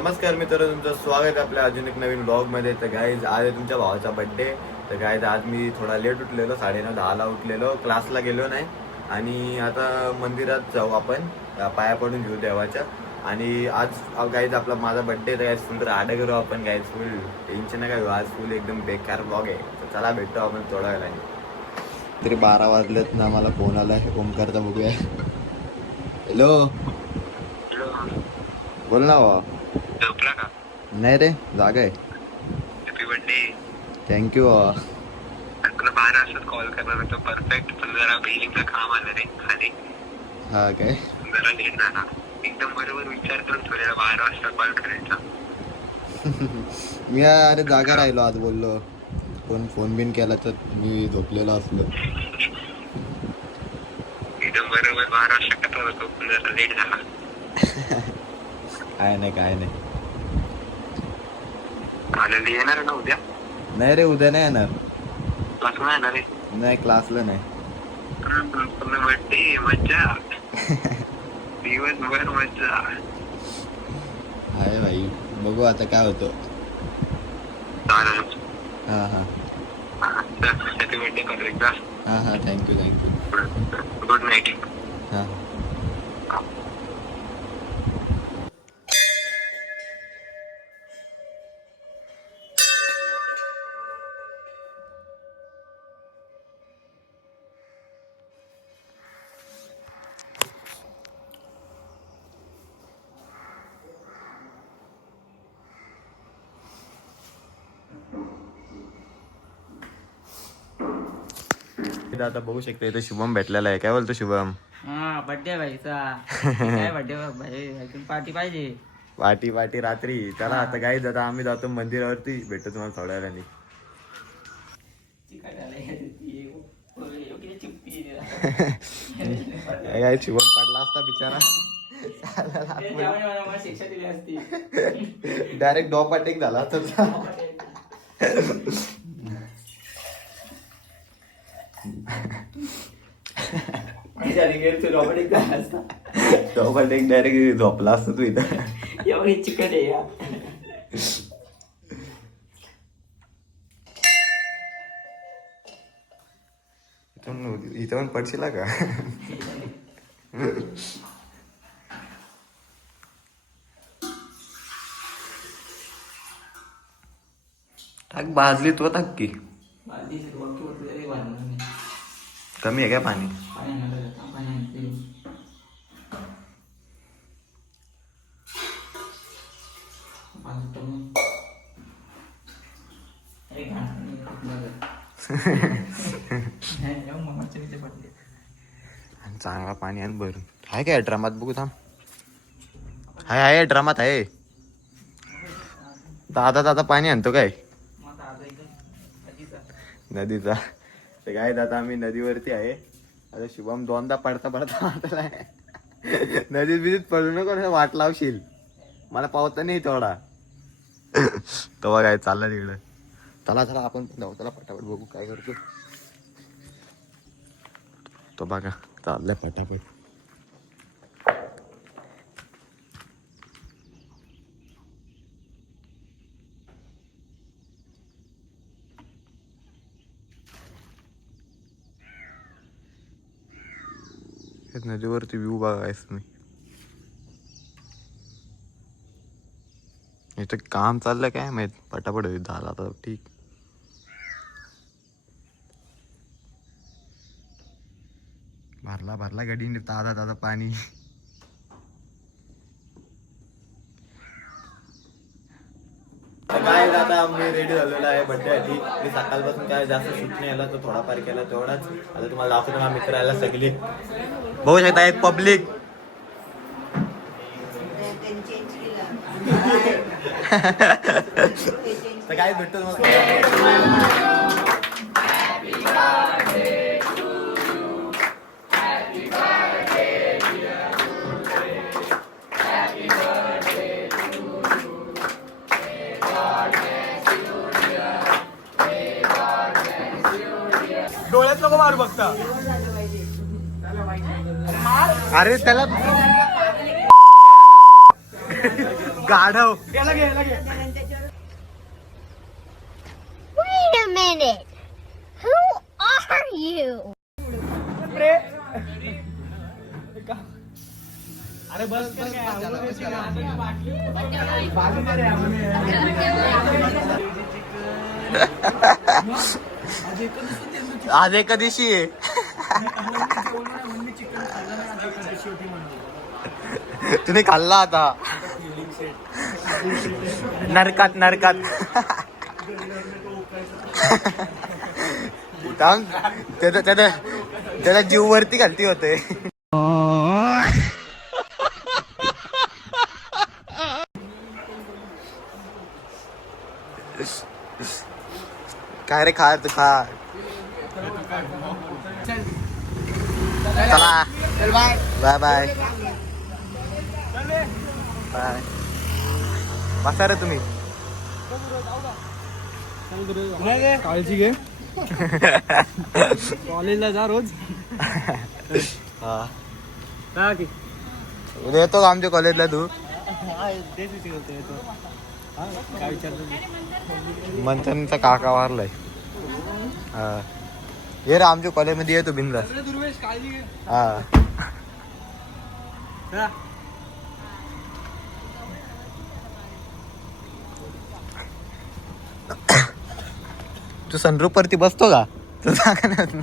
नमस्कार मित्रांनो, तुमचं स्वागत आहे आपल्या अजून एक नवीन ब्लॉगमध्ये. तर गाईज आज आहे तुमच्या भावाचा बड्डे. तर गाईज आज मी थोडा लेट उठलेलो, 9:30-10ला उठलेलो, क्लासला गेलो नाही आणि आता मंदिरात जाऊ आपण, पाया पडून घेऊ देवाच्या. आणि आज गाईज माझा बड्डे. तर गाईज फुल राडा करू आपण गाईज, फुल टेन्शन नका घेऊ, आज फुल एकदम बेकार ब्लॉग आहे. तर चला भेटतो आपण थोड्या वेळाने. तरी 12 वाजलेत ना, मला फोन आला आहे ओमकारचा, बघूया. हॅलो बोल ना भावा. झोपला का? नाही रे, जागा आहे. Happy birthday. थँक्यू भावा. तुला 12 वाजता कॉल करणार होतो, परफेक्ट. पण जरा बिल्डिंगचं काम आलं रे खाली, हा काय, जरा लेट झाला. एकदम बरोबर विचार करून ठेवलेला 12 वाजता कॉल करायचा. मी अरे जागा राहिलो, आज बोललो कोण फोन बिन केला तर मी झोपलेलो असलो. एकदम बरोबर 12 वाजता करणार होतो, पण जरा लेट झाला. काय नाही चालेल, येणार ना उद्या? नाही रे, उद्या नाही येणार. क्लासला येणार रे? नाही, क्लासला नाही. बर्थडे मज्जा, दिवसभर मज्जा आहे भाई, बघू आता काय होतं. चालेल. हा हॅपी बर्थडे कर एकदा. हा थँक्यू. Good night. हा आता बघू शकता, इथे शुभम भेटलेला आहे. काय बोलतो शुभम? हा, बर्थडे भाईचा. काय बर्थडे भाई, पार्टी पाहिजे. पार्टी रात्री. चला आता गाईज, आता आम्ही जातो मंदिरावरती, भेटतो तुम्हाला थोड्या वेळाने. काय शुभम पडला असता बिचारा, शिक्षा दिली असती. डायरेक्ट डॉपाटेक झाला तर. डॉपाटेक डायरेक्ट झोपला असता तू इथं. एवढी चिकन आहे या. इथं पण पडशील का? टाक भाजली तो, टाक की. कमी आहे काय पाणी? चांगला पाणी आण भरून. आहे काय ड्रामात? बघू थांब. आहे ड्रामात आहे. दादा पाणी आणतो काय नदीचा? तर काय दादा, आम्ही नदीवरती आहे आता. शुभम दोनदा पडता वाटलाय. नदीत बिदीत पडू नको, वाट लावशील. मला पावता नाही थोडा. तेव्हा काय चालला तिकडं. चला आपण जाऊ, त्याला पटापट बघू काय करतो तो. बघा चाललाय पटापट. नदीवरती व्ह्यू बघायस मी. इथं काम चाललंय काय माहित, पटापट झाला तर ठीक. भरला गडी ताजा पाणी. काय आता मी रेडी झालेलो आहे बर्थडेसाठी. मी सकाळपासून काय जास्त शूट नाही आला, तो थोडाफार केला तेवढाच. आता तुम्हाला दाखवतो ना, मित्र आला सगळी. बघू शकता एक पब्लिक. तर काय भेटतो तुम्हाला. डोळ्यात नको मारू बघता. अरे त्याला गाढव. Wait a minute. Who are you? आज एका दिवशी आहे. तुम्ही खाल्ला आता नरकात नरकात. थांब, त्याला जीव वरती घालती होते. काय रे खा तू खा. चला बाय बाय बाय. बसा रे तुम्ही. काळजी घे. कॉलेजला जा रोज. हा उद्या येतो का आमच्या कॉलेजला तू? काय विचारतो? मंथनचा काका वारलाय. हा ये रे आमच्या कॉलेजमध्ये येतो बिंदास. दुर्वेश काळजी घे. हा तू सनरूफ वरती बसतो का? तू जागा नाही होत ना.